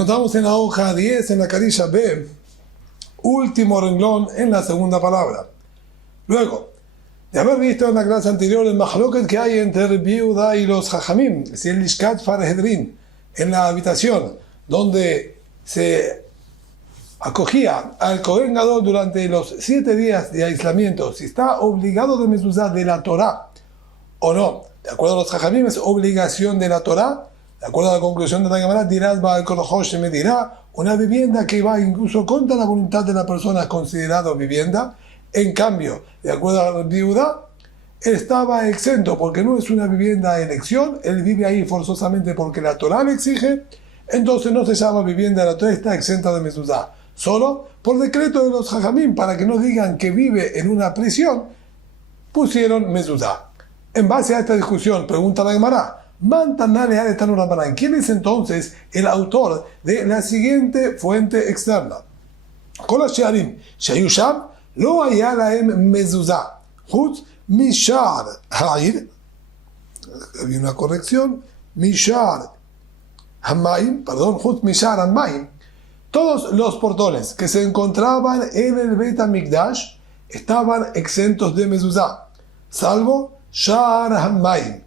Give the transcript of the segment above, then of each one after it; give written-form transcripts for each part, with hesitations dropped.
Anotamos en la hoja 10, en la carilla B, último renglón en la segunda palabra. Luego, de haber visto en la clase anterior el mahloket que hay entre Rabbi Yehuda y los Jajamim, si el Lishkat Farhedrin, en la habitación donde se acogía al Kohen Gadol durante los 7 días de aislamiento, si está obligado de mezuzá de la Torá o no. De acuerdo a los Jajamim es obligación de la Torá. De acuerdo a la conclusión de la Gemara, dirás Baal Kolohosh me dirá, una vivienda que va incluso contra la voluntad de la persona es considerado vivienda. En cambio, de acuerdo a la viuda, estaba exento porque no es una vivienda a elección, él vive ahí forzosamente porque la Torá le exige, entonces no se llama vivienda, la Torá está exenta de mezuzá. Solo por decreto de los Jajamim, para que no digan que vive en una prisión, pusieron mezuzá. En base a esta discusión, pregunta la Gemara, ¿quién es entonces el autor de la siguiente fuente externa? Kol ha-she'arim shehayu sham lo haya lahem mezuzá chutz mishar ha'ir, había una corrección, mishar hamayim, chutz mishar hamayim. Todos los portones que se encontraban en el Beit HaMikdash estaban exentos de mezuzá, salvo shar hamayim,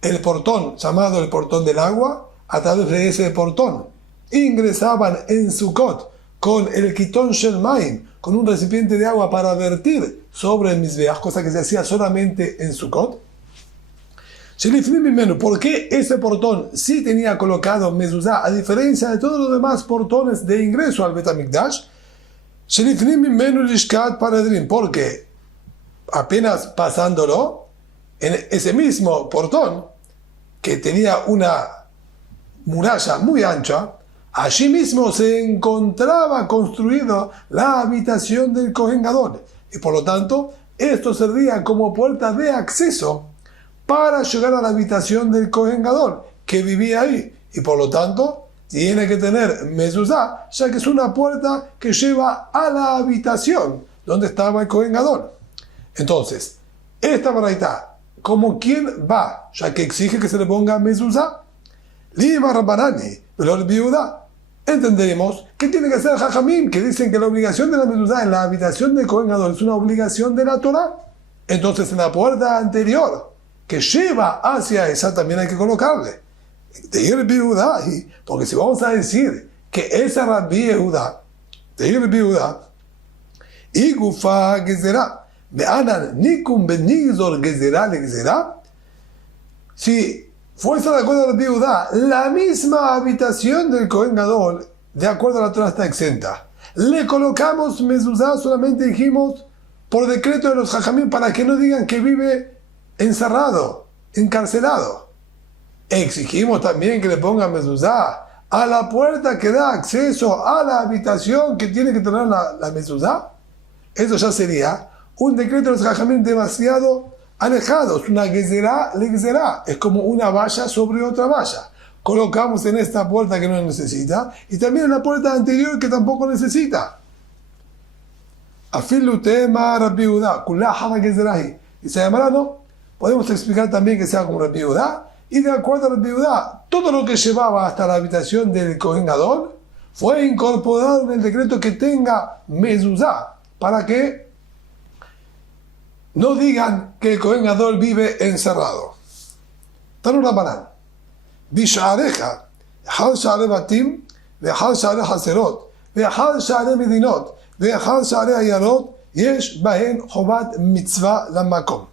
el portón llamado el portón del agua. A través de ese portón ingresaban en Sukkot con el kitón shel mayim, con un recipiente de agua para vertir sobre el mizbeach, cosa que se hacía solamente en Sukkot. ¿Por qué ese portón sí tenía colocado mezuzá a diferencia de todos los demás portones de ingreso al Beit HaMikdash? Porque apenas pasándolo, en ese mismo portón, que tenía una muralla muy ancha, allí mismo se encontraba construido la habitación del Kohen Gadol. Y por lo tanto, esto servía como puerta de acceso para llegar a la habitación del Kohen Gadol, que vivía ahí. Y por lo tanto, tiene que tener mezuzá, ya que es una puerta que lleva a la habitación donde estaba el Kohen Gadol. Entonces, esta baraita, ¿como quién va? Ya que exige que se le ponga mezuzá. Lima Rabbanani, pero viuda. Entenderemos que tiene que ser Jajamim, que dicen que la obligación de la mezuzá en la habitación del Kohen Gadol es una obligación de la Torá. Entonces, en la puerta anterior, que lleva hacia esa, también hay que colocarle. De ir viuda, porque si vamos a decir que esa Rabbi Yehuda, de ir viuda, y gufa gezerá, si fuese de acuerdo a la viuda, la misma habitación del Kohen Gadol, de acuerdo a la Torá, está exenta. Le colocamos mezuzá, solamente dijimos por decreto de los Jajamim, para que no digan que vive encerrado, encarcelado. Exigimos también que le pongan mezuzá a la puerta que da acceso a la habitación que tiene que tener la mezuzá. Eso ya sería un decreto de los Jajamim demasiado alejado. Es una gezerá, es como una valla sobre otra valla. Colocamos en esta puerta que no necesita y también en la puerta anterior que tampoco necesita. Afilu tema Rabbi Yehuda, kullah hama gezerahi. Y se llamará, no. Podemos explicar también que sea como Rabbi Yehuda. Y de acuerdo a Rabbi Yehuda, todo lo que llevaba hasta la habitación del Kohen Gadol fue incorporado en el decreto que tenga mezuzá, para que no digan que el Kohen Gadol vive encerrado. Tanu Rabbanan, Bish'areja, Hal Sha'are Batim, Hal Sha'are Haserot, Hal Sha'are Medinot, Hal Sha'are Ayarot, Yesh Bahen Chobat Mitzvah Lamakom.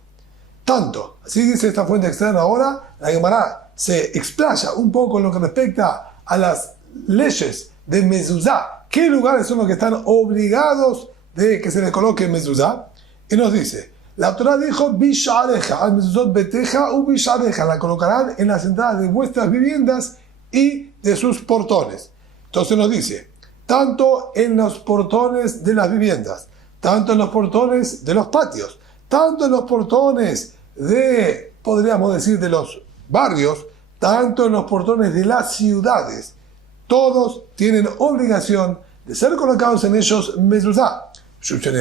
Tanto, así dice esta fuente externa ahora, la Gemara se explaya un poco en lo que respecta a las leyes de mezuzá. ¿Qué lugares son los que están obligados de que se les coloque mezuzá? Y nos dice, la Torá dijo, Bish'areja, al mezuzot beteja u Bish'areja, la colocarán en las entradas de vuestras viviendas y de sus portones. Entonces nos dice, tanto en los portones de las viviendas, tanto en los portones de los patios, tanto en los portones de, podríamos decir, de los barrios, tanto en los portones de las ciudades, todos tienen obligación de ser colocados en ellos mezuzá. Entonces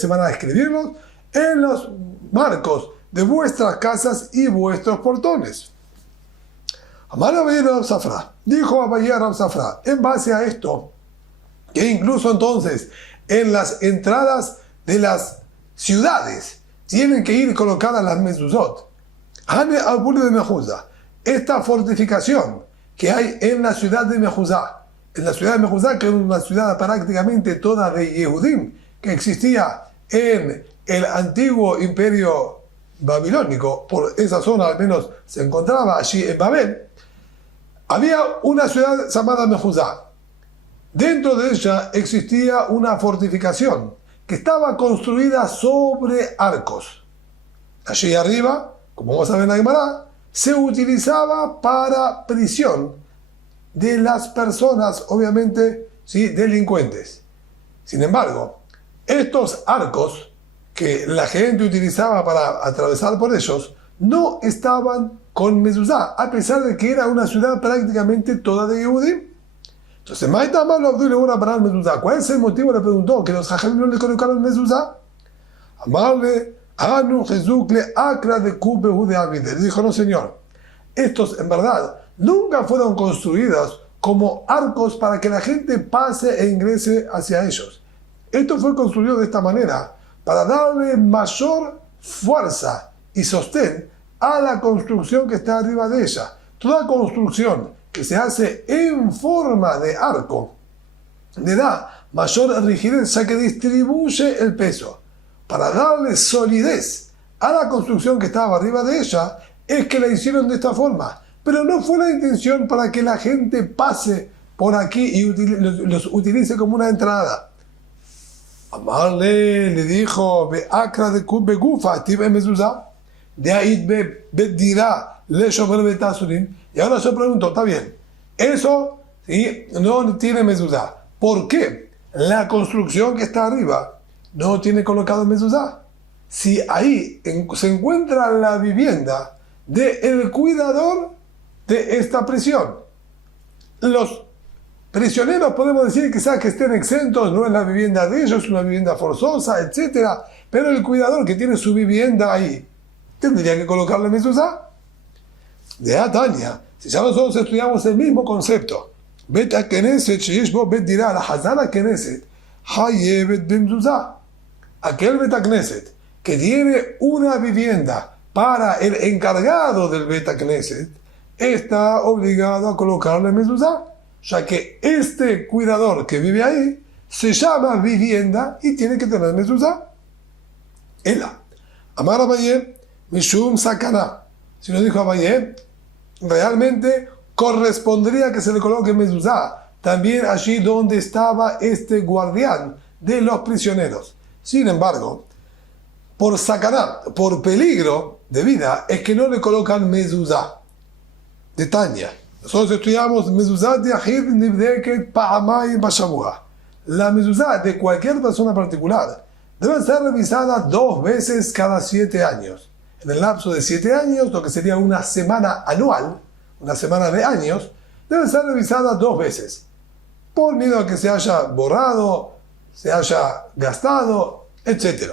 se van a escribirlos en los marcos de vuestras casas y vuestros portones. Amar Abaye Rab Safra, dijo Abaye a Rab Safra, en base a esto, que incluso entonces en las entradas de las ciudades tienen que ir colocadas las mezuzot. Hane al-Bul de Mejuzá, esta fortificación que hay en la ciudad de Mejuzá, que es una ciudad prácticamente toda de Yehudim, que existía en el antiguo imperio babilónico, por esa zona al menos se encontraba allí en Babel, había una ciudad llamada Mejuzá. Dentro de ella existía una fortificación que estaba construida sobre arcos. Allí arriba, como vamos a ver en la Gemara, se utilizaba para prisión de las personas, obviamente, ¿sí?, delincuentes. Sin embargo, estos arcos que la gente utilizaba para atravesar por ellos no estaban con mezuzá, a pesar de que era una ciudad prácticamente toda de Yehudim. Entonces, ¿cuál es el motivo? Le preguntó, que los jajamim no le colocaron mezuzá. Amarle, Anu Jezukle Akra de Kubehu de Abide. Le dijo, no señor, estos en verdad nunca fueron construidos como arcos para que la gente pase e ingrese hacia ellos. Esto fue construido de esta manera, para darle mayor fuerza y sostén a la construcción que está arriba de ella. Toda construcción que se hace en forma de arco le da mayor rigidez, ya que distribuye el peso. Para darle solidez a la construcción que estaba arriba de ella, es que la hicieron de esta forma. Pero no fue la intención para que la gente pase por aquí y los utilice como una entrada. Amarle le dijo, Be'akra de Begufa, Tibe Mezuzá, de ahí dirá, le shomer betasurin. Y ahora yo pregunto, está bien, eso ¿sí?, no tiene mezuzá. ¿Por qué la construcción que está arriba no tiene colocado mezuzá? Si ahí se encuentra la vivienda del cuidador de esta prisión. Los prisioneros podemos decir quizás que estén exentos, no es la vivienda de ellos, es una vivienda forzosa, etc. Pero el cuidador que tiene su vivienda ahí, tendría que colocarle mezuzá. De Atania, si ya nosotros estudiamos el mismo concepto, Bet a Knesset, Sheyeshbo Bet dirá, la Hazara Knesset, Hayevet Bemzuzá. Aquel Bet a Knesset que tiene una vivienda para el encargado del Bet a Knesset, está obligado a colocarle mezuzá, ya que este cuidador que vive ahí se llama vivienda y tiene que tener mezuzá. Ela, Amar Abaye, Mishum Sakana. Si nos dijo Abaye, realmente correspondría que se le coloque mezuzá también allí donde estaba este guardián de los prisioneros. Sin embargo, por sakaná, por peligro de vida, es que no le colocan mezuzá. De Tania, nosotros estudiamos mezuzá de Ahid Nibdeket Pa'amay Bashavua. La mezuzá de cualquier persona particular debe ser revisada 2 veces cada 7 años. En el lapso de 7 años, lo que sería una semana anual, una semana de años, debe ser revisada 2 veces. Por miedo a que se haya borrado, se haya gastado, etc.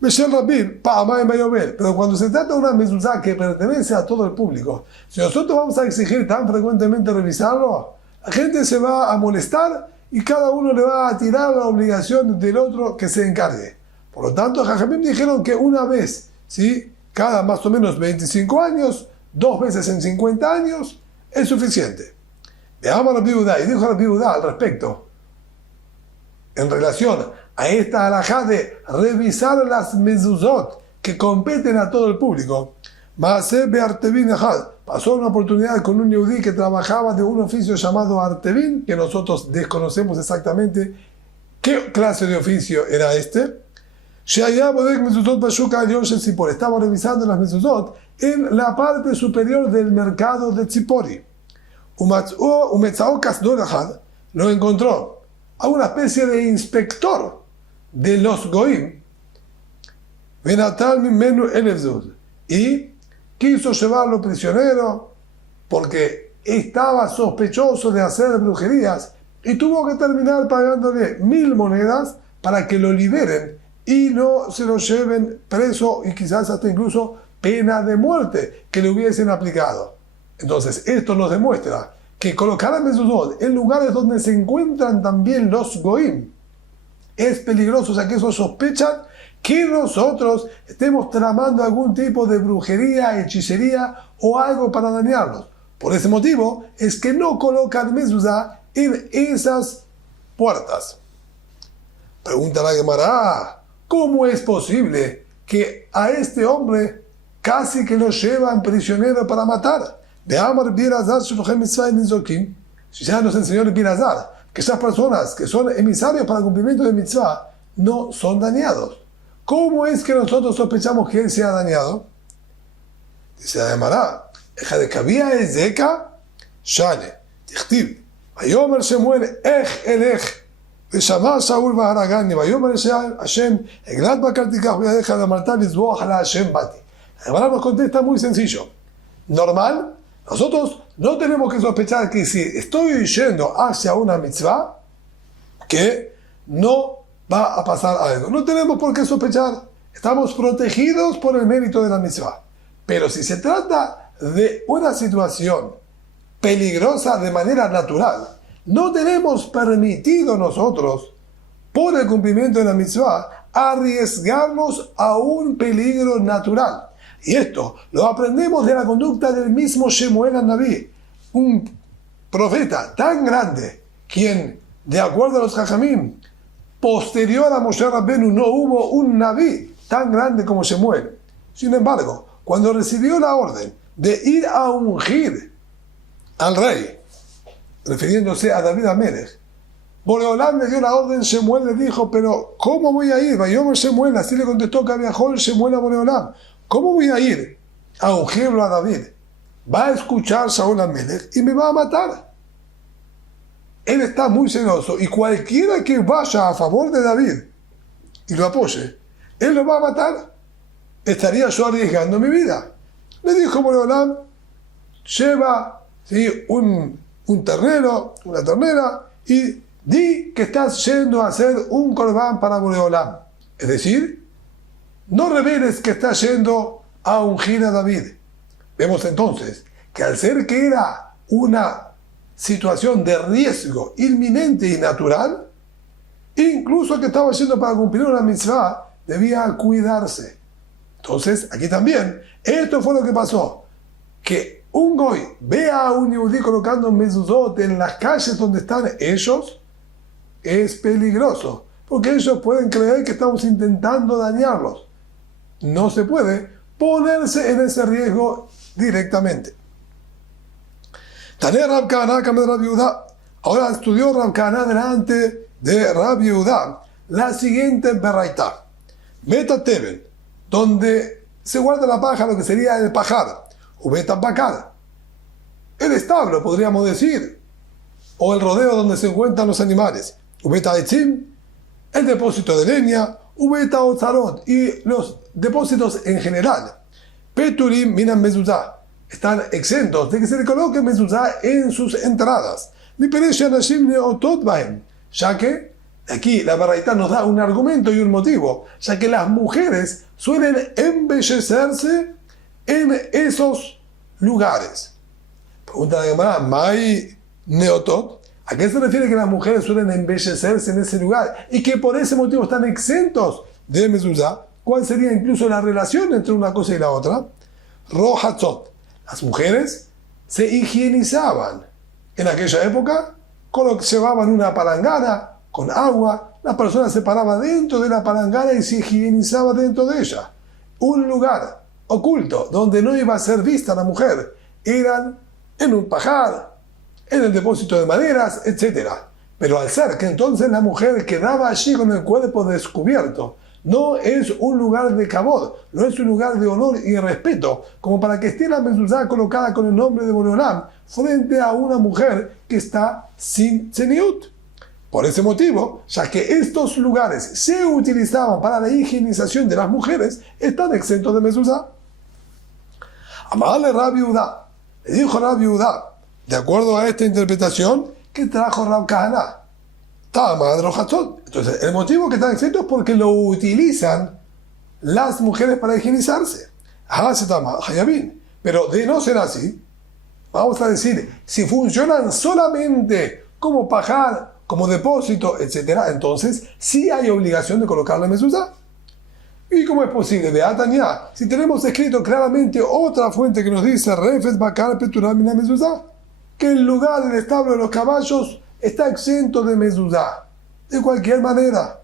Pero cuando se trata de una mezuzá que pertenece a todo el público, si nosotros vamos a exigir tan frecuentemente revisarlo, la gente se va a molestar y cada uno le va a tirar la obligación del otro que se encargue. Por lo tanto, Jajamim dijeron que una vez, ¿sí?, cada más o menos 25 años, 2 veces en 50 años, es suficiente. Veamos a Rabbi Yehuda, y dijo Rabbi Yehuda al respecto, en relación a esta halajá de revisar las mezuzot que competen a todo el público. Pasó una oportunidad con un yehudí que trabajaba de un oficio llamado Artevin, que nosotros desconocemos exactamente qué clase de oficio era este. Estaba revisando las mezuzot en la parte superior del mercado de Tzipori. Lo encontró a una especie de inspector de los Goim, y quiso llevarlo prisionero porque estaba sospechoso de hacer brujerías y tuvo que terminar pagándole 1000 monedas para que lo liberen y no se lo lleven preso y quizás hasta incluso pena de muerte que le hubiesen aplicado. Entonces, esto nos demuestra que colocar a mezuzot en lugares donde se encuentran también los goim es peligroso, o sea que eso sospechan que nosotros estemos tramando algún tipo de brujería, hechicería o algo para dañarlos. Por ese motivo es que no colocan mezuzá en esas puertas. Pregunta la Gemara, ¿cómo es posible que a este hombre casi que lo llevan prisionero para matar? De Amar Birazar, si ya nos enseñó el Birazar, que esas personas que son emisarios para el cumplimiento de mitzvah no son dañados. ¿Cómo es que nosotros sospechamos que él se ha dañado? Dice la Gemara, Eja de Kabia es Zeka, Shane, Tichtib, Vayomer Shemuel, Ech Elech, Veshamar Shaul Baharagani, Vayomer Hashem, Eglat Bakartikah, Viadeja de Martal, Lizboach la Hashem Bati. La Gemara nos contesta muy sencillo. Normal, nosotros no tenemos que sospechar que si estoy yendo hacia una mitzvah, que no va a pasar algo. No tenemos por qué sospechar. Estamos protegidos por el mérito de la mitzvah. Pero si se trata de una situación peligrosa de manera natural, no tenemos permitido nosotros, por el cumplimiento de la mitzvah, arriesgarnos a un peligro natural. Y esto lo aprendemos de la conducta del mismo Shemuel Naví, un profeta tan grande, quien, de acuerdo a los Jajamim, posterior a Moshe Rabbenu no hubo un Naví tan grande como Shemuel. Sin embargo, cuando recibió la orden de ir a ungir al rey, refiriéndose a David Amelech, Boreolam le dio la orden, Shemuel le dijo, pero ¿cómo voy a ir? Vayomer Shemuel, así le contestó Kaviahol Shemuel a Boreolam. ¿Cómo voy a ir a ungirlo a David? Va a escuchar Saúl Amelech y me va a matar. Él está muy celoso y cualquiera que vaya a favor de David y lo apoye, él lo va a matar. Estaría yo arriesgando mi vida. Le dijo Boreolam, lleva un ternero, una ternera y di que estás yendo a hacer un corbán para Boreolam. Es decir, no reveles que estás yendo a ungir a David. Vemos entonces que al ser que era una situación de riesgo inminente y natural, incluso que estaba yendo para cumplir una mitzvah, debía cuidarse. Entonces, aquí también, esto fue lo que pasó, que un goy vea a un yehudí colocando mezuzot en las calles donde están ellos, es peligroso, porque ellos pueden creer que estamos intentando dañarlos. No se puede ponerse en ese riesgo directamente. Taner Rab Kahana Kamed Rab Yehuda. Ahora estudió Rab Kahana delante de Rab Yehuda la siguiente beraita. Beta Teben, donde se guarda la paja, lo que sería el pajar, o Beta Bakar, el establo, podríamos decir, o el rodeo donde se encuentran los animales, Ubeta Etzim, el depósito de leña, Ubeta Otzarot, y los depósitos en general. Peturim minan mezuzá, están exentos de que se le coloque mezuzá en sus entradas. Ya que aquí la baraita nos da un argumento y un motivo, ya que las mujeres suelen embellecerse en esos lugares. Pregunta de Gemara, ¿Mai neotot? ¿A qué se refiere que las mujeres suelen embellecerse en ese lugar y que por ese motivo están exentos de mezuzá? ¿Cuál sería incluso la relación entre una cosa y la otra? Rohatzot. Las mujeres se higienizaban. En aquella época llevaban una palangana con agua, la persona se paraba dentro de la palangana y se higienizaba dentro de ella. Un lugar oculto donde no iba a ser vista la mujer eran en un pajar, en el depósito de maderas, etc. Pero al ser que entonces la mujer quedaba allí con el cuerpo descubierto, no es un lugar de kabod, no es un lugar de honor y respeto, como para que esté la mezuzá colocada con el nombre de Boreolam frente a una mujer que está sin tzeniut. Por ese motivo, ya que estos lugares se utilizaban para la higienización de las mujeres, están exentos de mezuzá. Amarle Rab Yehuda, le dijo Rab Yehuda, de acuerdo a esta interpretación que trajo Rab Kahana, entonces, el motivo que están exentos es porque lo utilizan las mujeres para higienizarse. Pero de no ser así, vamos a decir, si funcionan solamente como pajar, como depósito, etc., entonces sí hay obligación de colocar la mezuzá. ¿Y cómo es posible? De Atania, si tenemos escrito claramente otra fuente que nos dice Refes Bakar Peturam Mina Mezuzá, que el lugar del establo de los caballos está exento de mezuzá, de cualquier manera.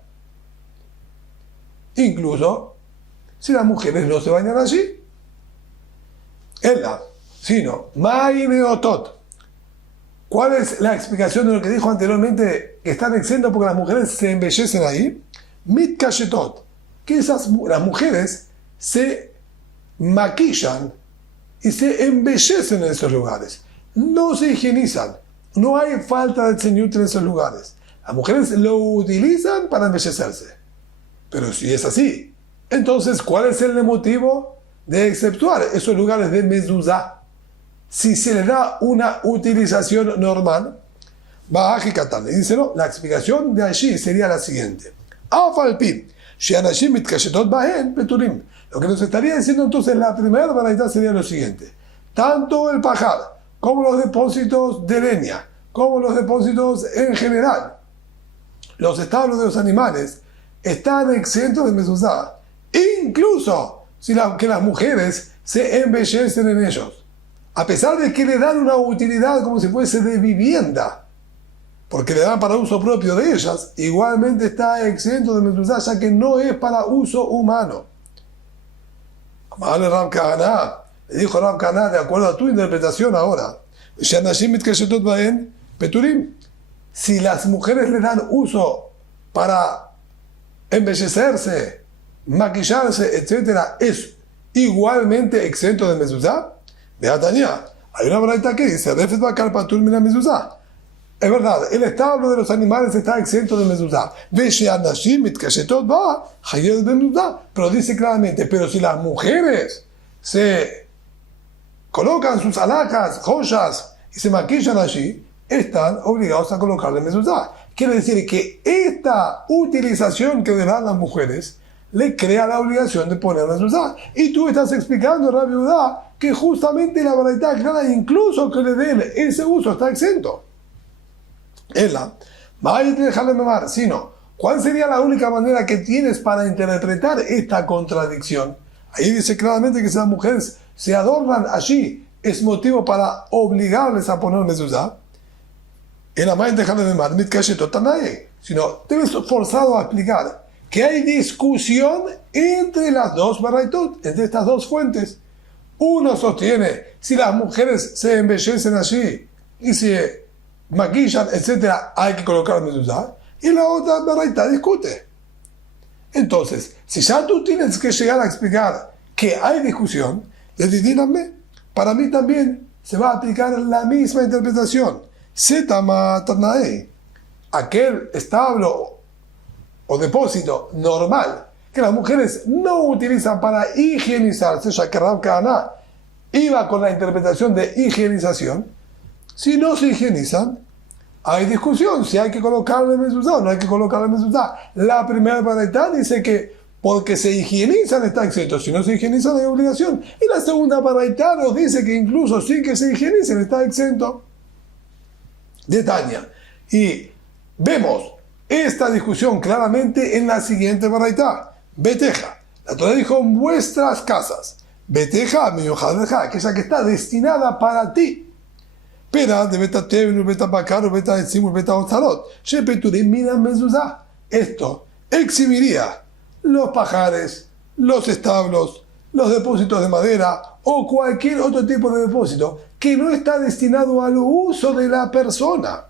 Incluso si las mujeres no se bañan allí. Ella, sino, Maineotot. ¿Cuál es la explicación de lo que dijo anteriormente, que están exentos porque las mujeres se embellecen ahí? Mitkashetot. Que las mujeres se maquillan y se embellecen en esos lugares. No se higienizan. No hay falta de tzeniut en esos lugares. Las mujeres lo utilizan para embellecerse. Pero si es así, entonces, ¿cuál es el motivo de exceptuar esos lugares de mezuzá? Si se le da una utilización normal, Baja Catán. Y dice, no, la explicación de allí sería la siguiente. Afalpi. Lo que nos estaría diciendo entonces la primera variedad sería lo siguiente: tanto el pajar como los depósitos de leña, como los depósitos en general, los establos de los animales están exentos de mezuzá, incluso si que las mujeres se embellecen en ellos, a pesar de que le dan una utilidad como si fuese de vivienda, porque le dan para uso propio de ellas, igualmente está exento de mezuzá, ya que no es para uso humano. Le dijo Rav Kahana, de acuerdo a tu interpretación ahora, si las mujeres le dan uso para embellecerse, maquillarse, etc., es igualmente exento de mezuzá. Beatania, hay una braita que dice, Refes Bakar Patur Mina Mezuzá. Es verdad, el establo de los animales está exento de mezuzá. Pero dice claramente, pero si las mujeres se colocan sus alhajas, joyas y se maquillan allí, están obligados a colocarle mezuzá. Quiere decir que esta utilización que le dan las mujeres le crea la obligación de poner mezuzá. Y tú estás explicando, Rabbi Judá, que justamente la verdad clara, incluso que le den ese uso, está exento. Sino, ¿cuál sería la única manera que tienes para interpretar esta contradicción? Ahí dice claramente que si las mujeres se adornan allí, es motivo para obligarles a poner mezuzá. Sino, te ves forzado a explicar que hay discusión entre las dos baraitot, entre estas dos fuentes. Uno sostiene, si las mujeres se embellecen allí y se maquillan, etcétera, hay que colocar mezuzá, y la otra baraita discute. Entonces, si ya tú tienes que llegar a explicar que hay discusión, díganme, para mí también se va a aplicar la misma interpretación. Setama Tanae, aquel establo o depósito normal que las mujeres no utilizan para higienizarse, ya que Rav Kahana iba con la interpretación de higienización. Si no se higienizan, hay discusión si hay que colocarle mezuzá o no hay que colocarle mezuzá. La primera baraita dice que porque se higienizan está exento, si no se higienizan hay obligación. Y la segunda baraita nos dice que incluso sin que se higienicen está exento. Detaña. Y vemos esta discusión claramente en la siguiente baraita. Beteja. La Torah dijo vuestras casas. Beteja, miyojadeja, aquella que está destinada para ti. Pero de beta tevnu, beta bakar, beta etzimur, beta otzarot. Shepeturim mina mezuzá. Esto eximiría los pajares, los establos, los depósitos de madera o cualquier otro tipo de depósito que no está destinado al uso de la persona.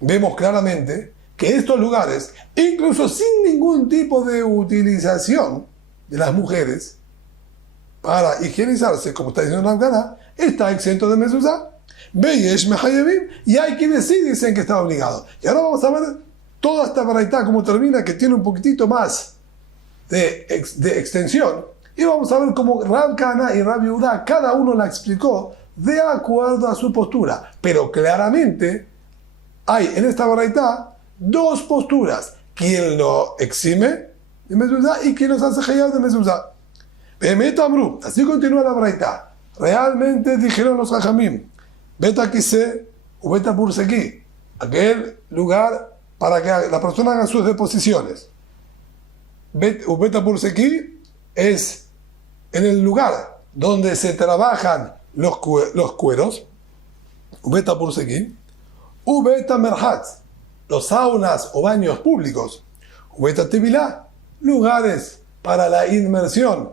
Vemos claramente que estos lugares, incluso sin ningún tipo de utilización de las mujeres para higienizarse, como está diciendo Rav Kahana, está exento de mezuzá. Beyesh mehayevim, y hay quienes sí dicen que está obligado. Y ahora vamos a ver toda esta baraita cómo termina, que tiene un poquitito más de extensión. Y vamos a ver cómo Rav Kahana y Rabbi Judá, cada uno la explicó de acuerdo a su postura. Pero claramente hay en esta baraita dos posturas: quien lo exime de mezuzá y quien los hace hayab de mezuzá. Así continúa la baraita. realmente dijeron los Jajamim, Beta Kiseh o Beta Purseki, aquel lugar para que la persona haga sus deposiciones. Beta Purseki es en el lugar donde se trabajan los cueros, Beta Purseki, Beta Merhatz, los saunas o baños públicos, Beta Tevilá, lugares para la inmersión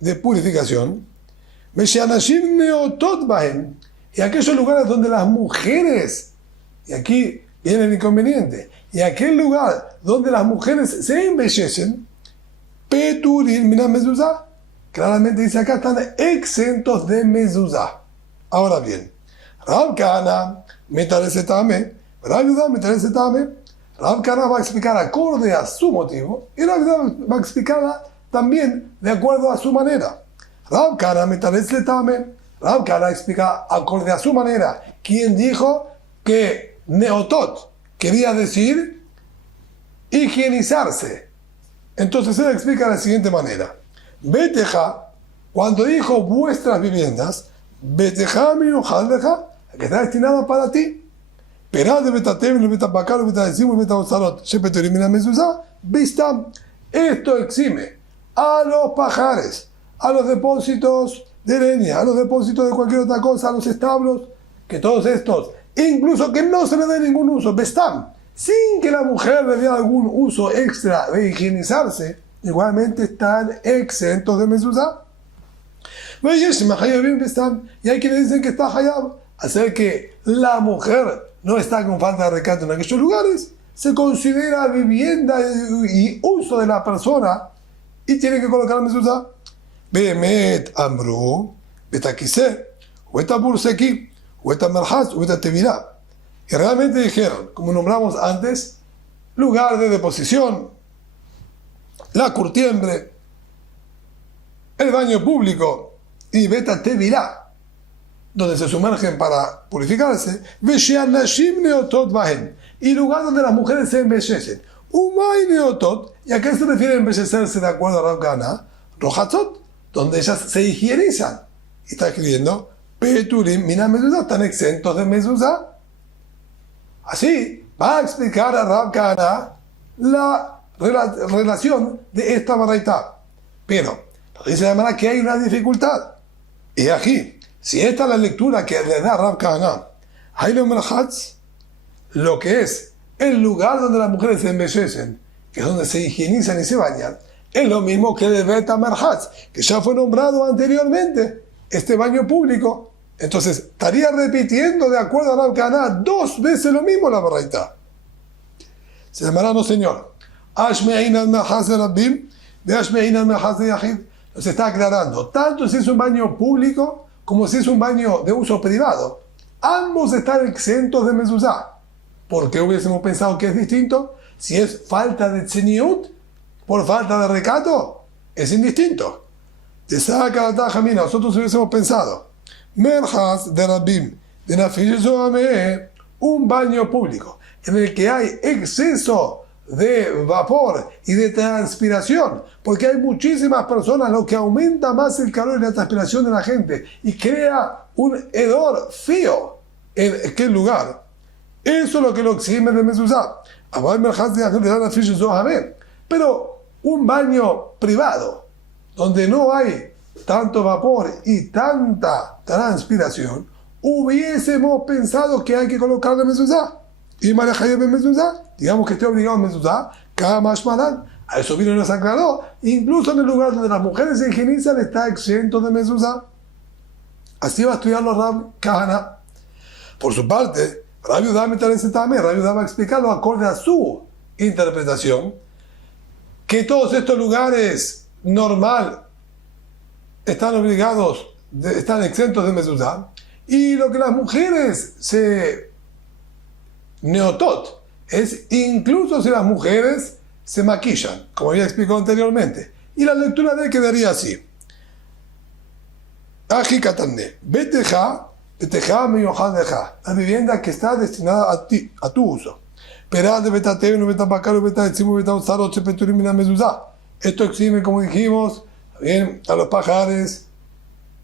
de purificación, Meshanashim Neotot Bahem, y aquellos lugares donde las mujeres, y aquí viene el inconveniente, y aquel lugar donde las mujeres se embellecen, Peturim Mina Mezuzá, claramente dice acá, están exentos de Mezuzá. Ahora bien, Rav Kahana Metaresetame, Rav Yehuda Metaresetame, Rav Kahana va a explicar acorde a su motivo, y Rav Yehuda va a explicarla también de acuerdo a su manera. Rav Kahana Metaresetame, Rav Kahana explica acorde a su manera. ¿Quién dijo que Neotot quería decir higienizarse? Entonces él explica de la siguiente manera. Beteja, cuando dijo vuestras viviendas, Beteja Minujaldeja, que está destinada para ti. Perá de Betatem, Betapacar, Betadecimo, Betaozarot, Shepeturimina Mezuzá, Vista. Esto exime a los pajares, a los depósitos de leña, a los depósitos de cualquier otra cosa, a los establos, que todos estos, incluso que no se le dé ningún uso, Bestam, sin que la mujer le dé algún uso extra de higienizarse, igualmente están exentos de mezuzá. Y hay quienes dicen que está hayab, hacer que la mujer no está con falta de recato en aquellos lugares, se considera vivienda y uso de la persona y tiene que colocar mezuzá. Behemet Amru, Beta Kiseh, Beta Burseki, Beta Merhatz, Beta Tevilá. Y realmente dijeron, como nombramos antes, lugar de deposición, la curtiembre, el baño público y Beta Tevilá, donde se sumergen para purificarse, Vesheanashim Neotot Bahem, y lugar donde las mujeres se embellecen. Umay Neotot, ¿y a qué se refiere embellecerse de acuerdo a Rav Kahana? Rojatzot, donde ellas se higienizan. Y está escribiendo, Peturim Mina Mezuzá, están exentos de Mezuzá. Así va a explicar a Rav Kahana la relación de esta baraita. Pero dice de manera que hay una dificultad. Y aquí, si esta es la lectura que le da Rav Kahana, Hailem Merhatz, lo que es el lugar donde las mujeres se embellecen, que es donde se higienizan y se bañan, es lo mismo que el Beta Merhatz, que ya fue nombrado anteriormente, este baño público. Entonces, estaría repitiendo de acuerdo a Rav Kahana 2 veces lo mismo la baraita. Se llamará no señor. Ashme'inal Merhatz de Rabbim, de Ashme'inal Merhatz de Yahid. Nos está aclarando, tanto si es un baño público como si es un baño de uso privado. Ambos están exentos de mezuzá. ¿Por qué hubiésemos pensado que es distinto? Si es falta de tzeniut, por falta de recato, es indistinto. Te saca la taja, mira, nosotros hubiésemos pensado, Merhatz de Rabbim, de Nafish Zoameh, un baño público en el que hay exceso de vapor y de transpiración, porque hay muchísimas personas, lo que aumenta más el calor y la transpiración de la gente y crea un hedor feo en aquel lugar. Eso es lo que lo exime de mezuzá. Pero un baño privado, donde no hay tanto vapor y tanta transpiración, hubiésemos pensado que hay que colocarle mezuzá. Y Marejayeb en mezuzá, digamos que esté obligado en mezuzá, Kamash Malan. A eso vino y nos aclaró. Incluso en el lugar donde las mujeres se higienizan está exento de mezuzá. Así va a estudiar los Rav Kahana. Por su parte, Rav Yehuda Rav Yehuda va a explicarlo acorde a su interpretación, que todos estos lugares normal están obligados, están exentos de mezuzá, y lo que las mujeres se neotot es incluso si las mujeres se maquillan, como había explicado anteriormente. Y la lectura de él quedaría así. Aji katane, beteja, beteja miyojadeja, la vivienda que está destinada a ti, a tu uso. Perá de betateo, betapacaro, betadecimo, betauzarot, sepeturimina mezuzá. Esto exime, como dijimos, bien, a los pajares,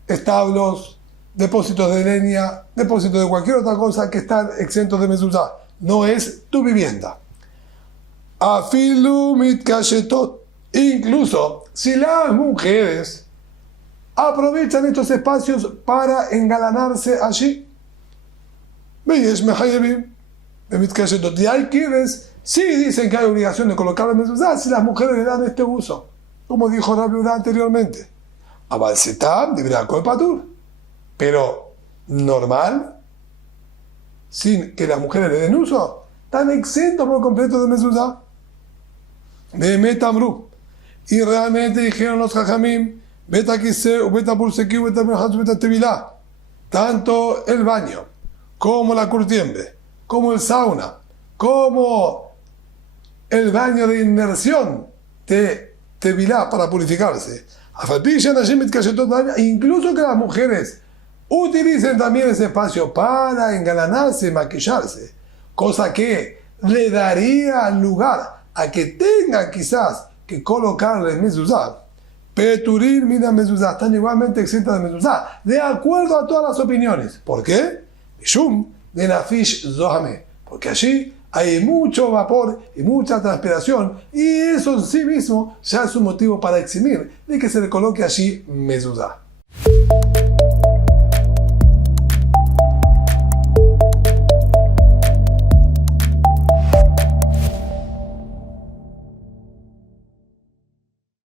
establos, depósitos de leña, depósitos de cualquier otra cosa que están exentos de mezuzá. No es tu vivienda. Afilu mitkashetot. Incluso si las mujeres aprovechan estos espacios para engalanarse allí. Veis, mehayevim, mitkashetot. Y hay quienes sí dicen que hay obligación de colocar el mezuzá si las mujeres le dan este uso, como dijo Rabbi Yehuda anteriormente. Abalsetam, deberá patur. Pero normal, sin que las mujeres le den uso, están exentos por completo de mezuzá. De metamru. Y realmente dijeron los jajamim, beta kiseu, beta burseki, beta mejaz, beta tevilá. Tanto el baño, como la curtiembre, como el sauna, como el baño de inmersión de tevilá para purificarse. Incluso que las mujeres utilicen también ese espacio para engalanarse, maquillarse, cosa que le daría lugar a que tengan quizás que colocarle mezuzá. Peturir mina mezuzá, están igualmente exentas de mezuzá, de acuerdo a todas las opiniones. ¿Por qué? Mishum de nafish zohame, porque allí hay mucho vapor y mucha transpiración, y eso en sí mismo ya es un motivo para eximir de que se le coloque allí mezuzá.